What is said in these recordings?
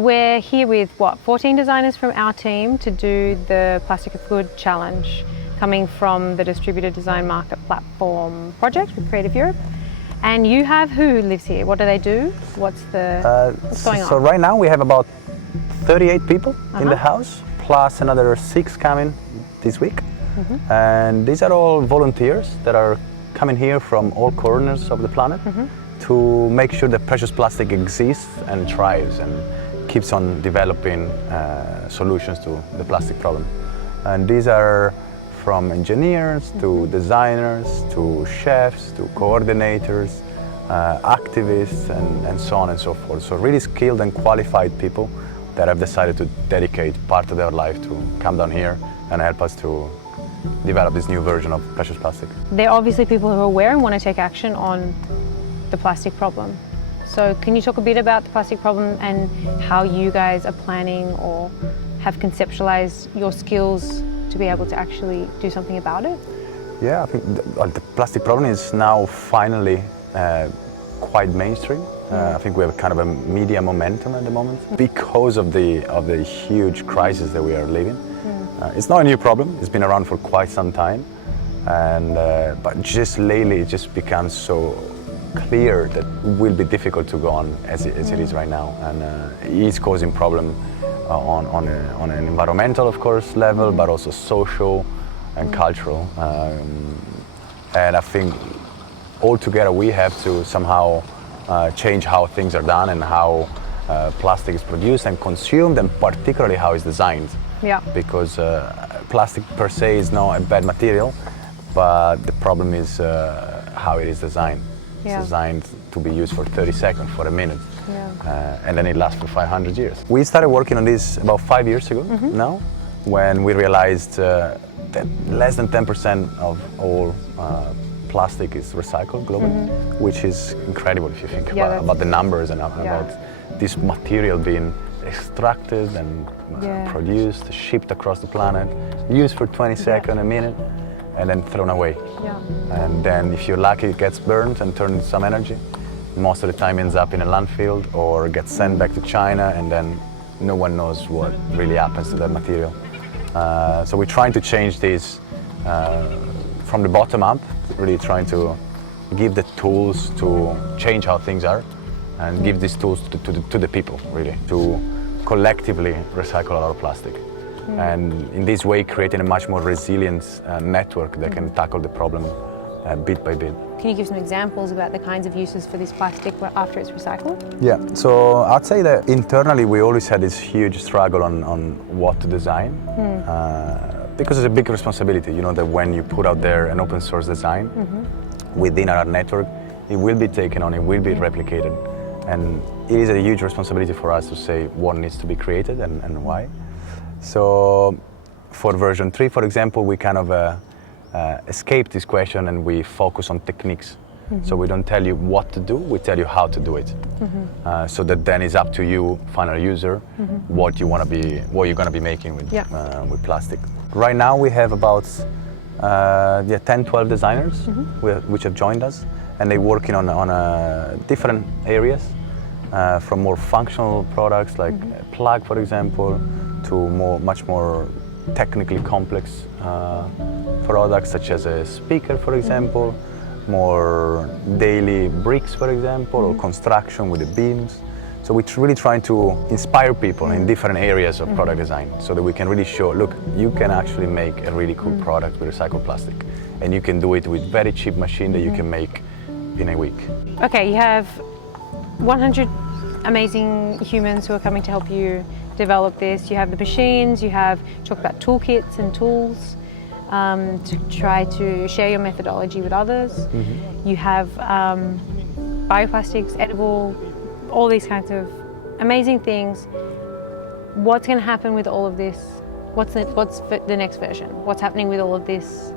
We're here with, 14 designers from our team to do the Plastic of Good challenge, coming from the distributed design market platform project with Creative Europe. And you have who lives here? What do they do? What's going on? So right now we have about 38 people in the house, plus another 6 coming this week. And these are all volunteers that are coming here from all corners of the planet to make sure that precious plastic exists and thrives and keeps on developing solutions to the plastic problem. And these are from engineers to designers to chefs to coordinators, activists, and so on and so forth. So really skilled and qualified people that have decided to dedicate part of their life to come down here and help us to develop this new version of precious plastic. There are obviously people who are aware and want to take action on the plastic problem. So can you talk a bit about the plastic problem and how you guys are planning or have conceptualized your skills to be able to actually do something about it? Yeah, I think the plastic problem is now finally quite mainstream. I think we have kind of a media momentum at the moment because of the huge crisis that we are living. It's not a new problem. It's been around for quite some time, and but just lately it just becomes so clear that it will be difficult to go on as it is right now, and it is causing problem on an environmental, of course, level, but also social and cultural. And I think altogether we have to somehow change how things are done and how plastic is produced and consumed, and particularly how it's designed. Yeah. Because plastic per se is not a bad material, but the problem is how it is designed. It's designed to be used for 30 seconds, for a minute, and then it lasts for 500 years. We started working on this about 5 years ago now, when we realized that less than 10% of all plastic is recycled globally, which is incredible if you think about the numbers and about this material being extracted and produced, shipped across the planet, used for 20 seconds, a minute, and then thrown away. And then if you're lucky, it gets burned and turned into some energy. Most of the time ends up in a landfill or gets sent back to China, and then no one knows what really happens to that material. So we're trying to change this from the bottom up, really trying to give the tools to change how things are, and give these tools to the people, really, to collectively recycle a lot of plastic. And in this way, creating a much more resilient network that can tackle the problem bit by bit. Can you give some examples about the kinds of uses for this plastic after it's recycled? Yeah, so I'd say that internally we always had this huge struggle on what to design, because it's a big responsibility, you know, that when you put out there an open source design within our network, it will be taken on, it will be replicated. And it is a huge responsibility for us to say what needs to be created and why. So for version 3, for example, we kind of escape this question and we focus on techniques. So we don't tell you what to do, we tell you how to do it. So that then it's up to you, final user, what you're going to be making with plastic. Right now we have about 10, 12 designers which have joined us, and they're working on different areas, from more functional products like a plug, for example, to much more technically complex products such as a speaker, for example, more daily bricks, for example, or construction with the beams. So we're really trying to inspire people in different areas of product design, so that we can really show, look, you can actually make a really cool product with recycled plastic, and you can do it with very cheap machine that you can make in a week. Okay, you have 100 amazing humans who are coming to help you develop this. You have the machines, you have talk about toolkits and tools to try to share your methodology with others. You have bioplastics, edible, all these kinds of amazing things. What's going to happen with all of this? What's the next version? What's happening with all of this?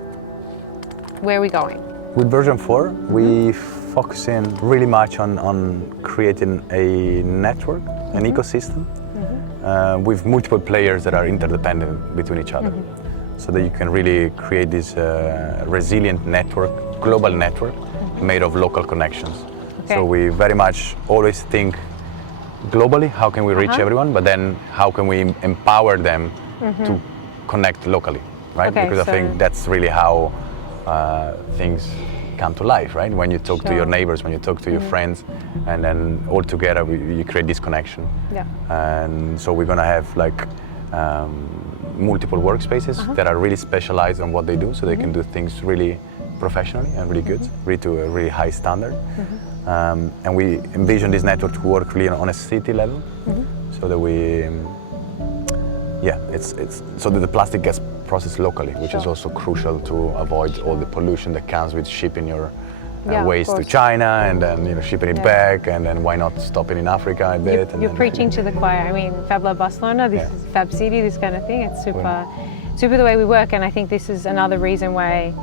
Where are we going? With version 4, we focus in really much on creating a network, an ecosystem, with multiple players that are interdependent between each other, so that you can really create this resilient network, global network, made of local connections. So we very much always think globally, how can we reach everyone, but then how can we empower them to connect locally, right? Okay, because I think that's really how things come to life, right? When you talk to your neighbors, when you talk to your friends, and then all together you create this connection. Yeah. And so we're gonna have like multiple workspaces that are really specialized on what they do, so they can do things really professionally and really good, really to a really high standard. And we envision this network to work really on a city level, so that we, it's so that the plastic gets processed locally, which is also crucial to avoid all the pollution that comes with shipping your waste to China and then shipping it back, and then why not stopping in Africa a bit? You're preaching to the choir. I mean, Fab Lab Barcelona, this is Fab City, this kind of thing. It's super the way we work, and I think this is another reason why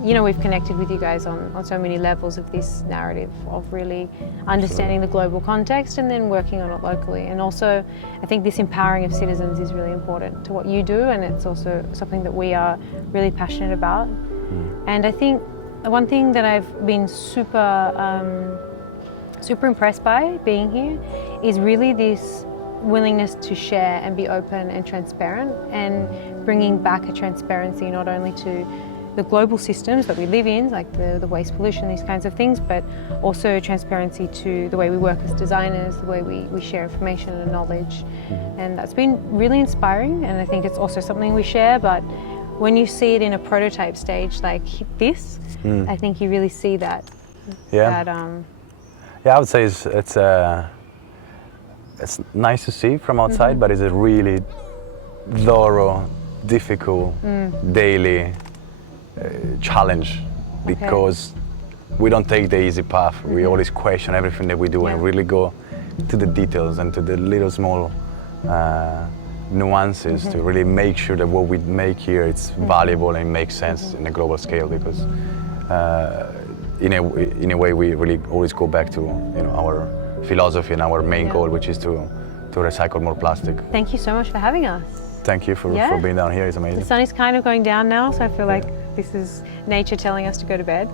we've connected with you guys on so many levels of this narrative of really understanding the global context and then working on it locally. And also, I think this empowering of citizens is really important to what you do, and it's also something that we are really passionate about. And I think one thing that I've been super impressed by being here is really this willingness to share and be open and transparent, and bringing back a transparency not only to the global systems that we live in, like the waste pollution, these kinds of things, but also transparency to the way we work as designers, the way we share information and knowledge. And that's been really inspiring, and I think it's also something we share, but when you see it in a prototype stage like this, I think you really see that. I would say it's nice to see from outside, but it's a really thorough, difficult, daily challenge, because we don't take the easy path. We always question everything that we do and really go to the details and to the little small nuances to really make sure that what we make here it's valuable and makes sense in a global scale, because in a way we really always go back to our philosophy and our main goal, which is to recycle more plastic. Thank you so much for having us. Thank you for being down here. It's amazing. The sun is kind of going down now, so I feel like this is nature telling us to go to bed.